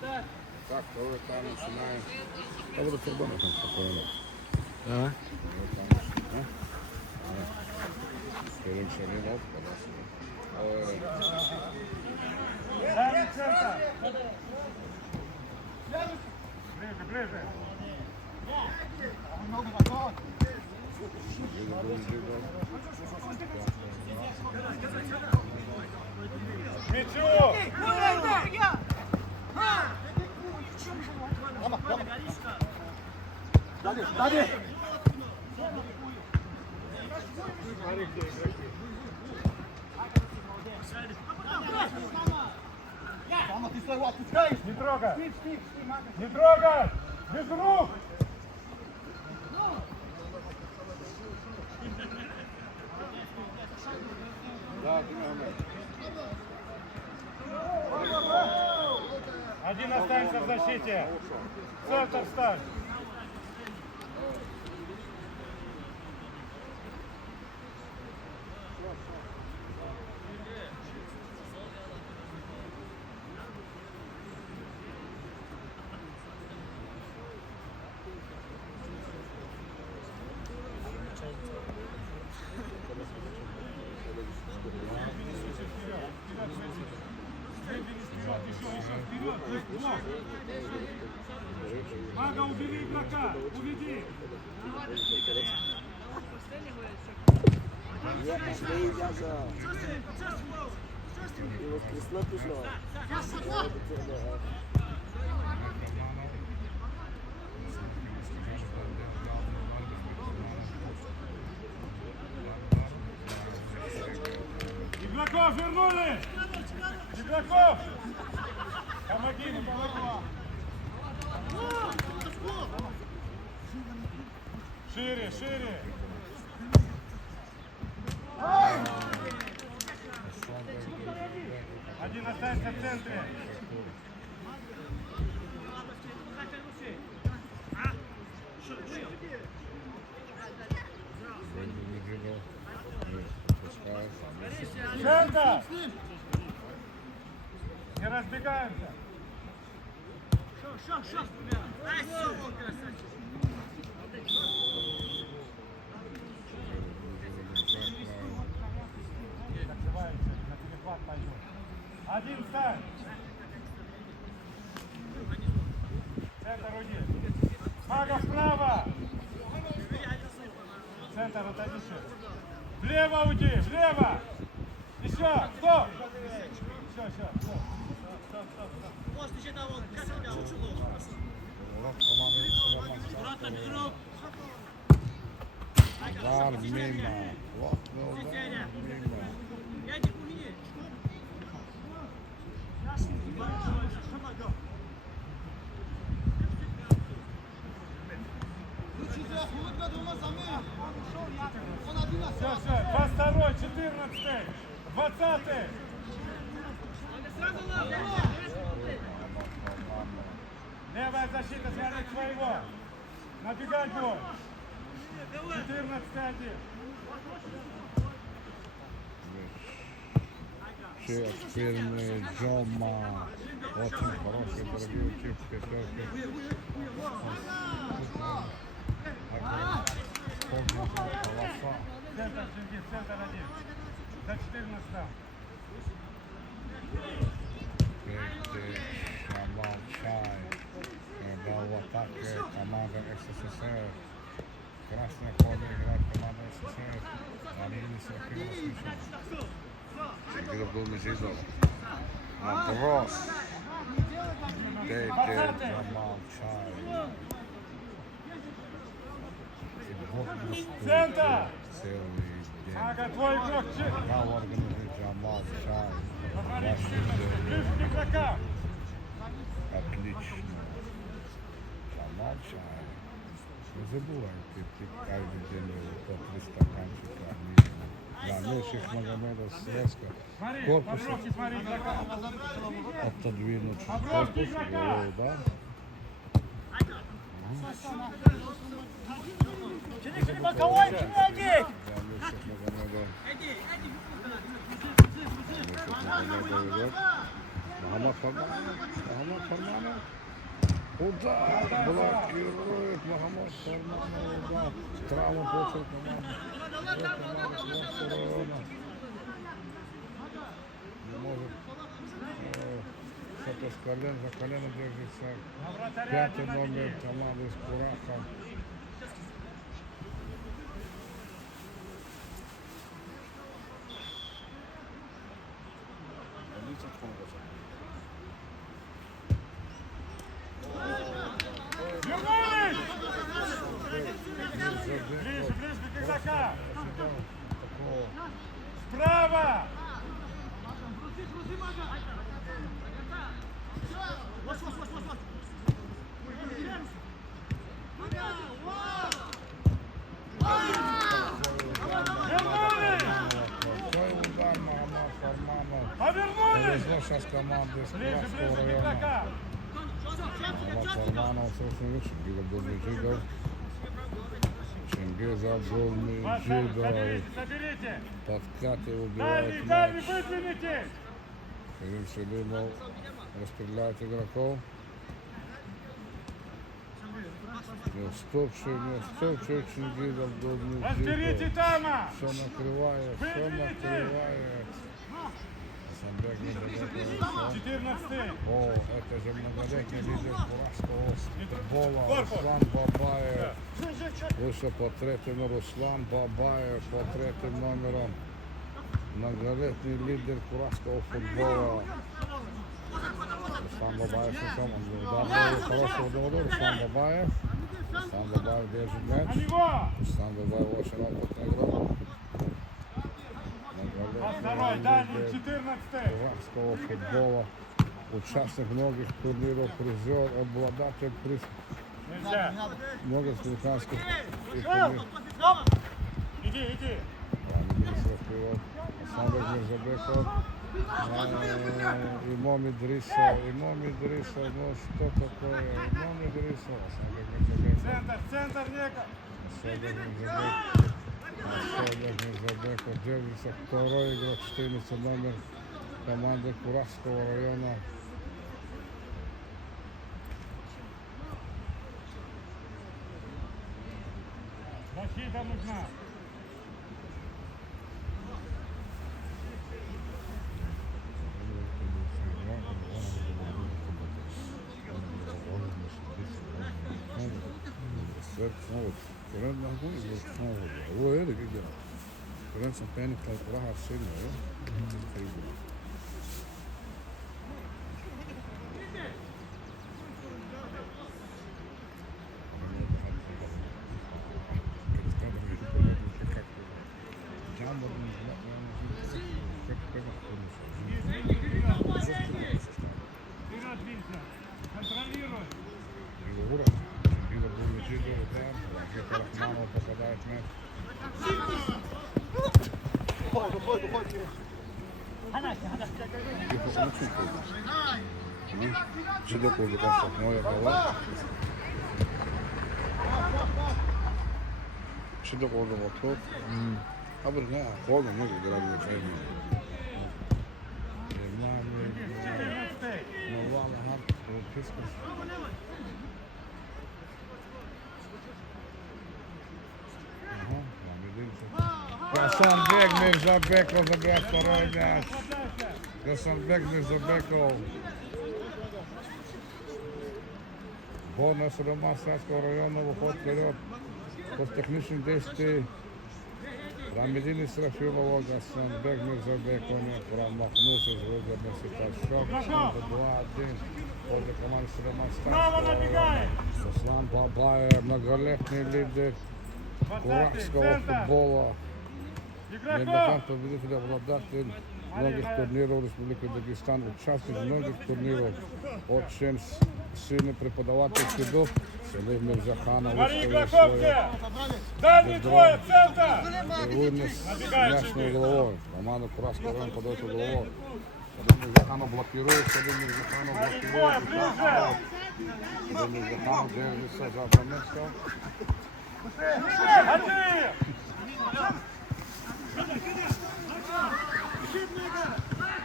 Так, коли там починає. Та буде турбана там спокійно. Коли там починає. Керим Шалінов, Ближе. Мячу! Далі! Не трогай! Не трогай! Без рук! Да, ти не гамай. Один останется в защите. Центр встань. Мага, убери игрока, уведи. Игроков вернули! Игроков! Помоги ему, помоги! Шире, шире! Один останется в центре. Центр! Не разбегаемся. На перехват пойдет. Один встань. Центр уйди. Мага вправо. Центр отойди еще. Влево уйди, влево. Еще, стоп. Все, стоп. Var mimo. Mimo. Все, 22-й, 14-й, 20-й. Левая защита смотреть своего. Набегать бой. 14-й один. Шекспирный, Джома. Очень хороший, дорогие учитель, пятерки. Полоса. Центр, Чингис, центр один. За 14-м. Шамал Чай. Играл в атаке команда СССР. Красная кода играет команда СССР. Алина Сахилова смешно. Сергей был Межизов. Матрос. Дайте Джамал Чай. Центр! Целый день. Ага, твой игрок. Играл организует Джамал Чай. Ближе к игрокам. Отлично. Джамал Чай. Не забывайте, ты каждый день по 3 стаканчика. Да, Меших Магомедов связка. Корпус Смотри, игрока. отодвинуть корпус, голову, да? Чиник, боковой, Чиник! Да, Меших Магомедов. Меших Магомедов идет. Махамад Фарманов. Удар! Блокирует Магомед Сарманов. Удар. Травма получил команда. Не может. Что-то с колен, за колено держится. Пятый номер команды с Курахом. Вернулись! Ближе, ближе к игрока! Такого. Справа! Большой удар Магомед Сарманов. Повернулись! Повезло сейчас команды из Ближе, Курахского ближе к района. игрока! Магомед Сарманов, собственно, Чингиз Абдулмеджидов. Чингиз Абдулмеджидов. Соберите, соберите! Подкаты Дальний, убивают дальний, мяч. выдвинитесь! Карим Селимов распределяет игроков. Не уступший Чингиз Разберите Абдулмеджидов. Тама! Все накрывает, все накрывает. Асанбек Мирзабеков. 14-й! О, это же многолетний лидер курахского футбола Руслан Бабаев. Вышел по третьему Руслан Бабаев, по третьим номером. Многолетний лидер курахского футбола. Руслан Бабаев, хороший удар, Руслан Бабаев. Руслан Бабаев держит На мяч. него! Руслан Бабаев очень опытный игрок. Второй, дальний, 14-й! Курахского футбола. Участник многих турниров, призер, обладатель приз Нельзя! много республиканских турниров. Иди, иди! Асанбек Мирзабеков. Имом Идриса, ну что такое? Имом Идриса, Асанбек Мирзабеков. Центр, Нека! Асанбек Мирзабеков держится второй игрок, 14 номер команды Курахского района. Защита нужна! São pênis para o raciocínio, né? Вперед, Винсент! Контролируй! Рахманов попадает мяч. Чудок уже просто моя голова. Чудок уже вокруг. А вот не, холодно, мы играли в Украине. 14-й! Ну ладно, пискус. Асанбек Мирзабеков забирает второй мяч. Асанбек Мирзабеков. Бонус Роман Садского района выходит вперед. После технических действий Рамедин Исрафилов, Асанбек Мирзабеков не промахнулся с выгодной ситуацией. 2-1. После команды Роман Право Садского набегает! района. Руслан Бабаев, многолетний лидер 20-й! курахского Центр! футбола. Игроков! Неоднократно победитель, обладатель многих турниров Республики Дагестан, участник многих турниров. Очень сильный преподавательский дух. Селим Мирзаханов. Говори игроков все! Дальний двое, центр! И вынес мяч головой. Команда Курахского района подает угловой. Селим Мирзаханов блокирует. Селим Мирзаханов Дальний двое, блокирует. ближе! Селим Мирзаханов держится за Абрамецкого. Один!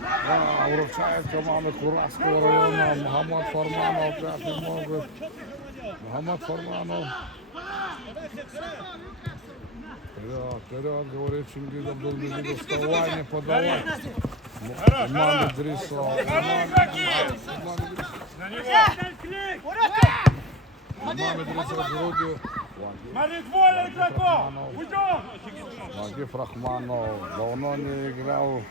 Вручает команда Куравского района. Магомед Фарманов, пятый могут. Магомед Фарманов. Вперед, говорит Чингиз Абдулмежидов, вставай, не подавай. Иман Идрисов. Иман Идрисов грудью. Смотри, двое игроков! Уйдем! Магиф Рахманов давно не играл.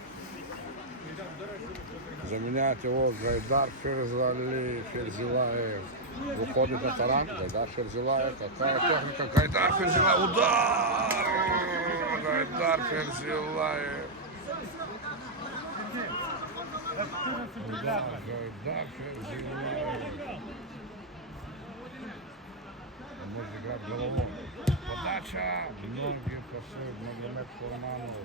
Заменяет его Гайдар Ферзилаев. Выходит на таран. Гайдар Ферзилаев. Какая техника? Гайдар Ферзилаев. Удар! Гайдар Ферзилаев. Гайдар Ферзилаев. Может играть головой. Подача. Ноги пасует Магомед Фарманов.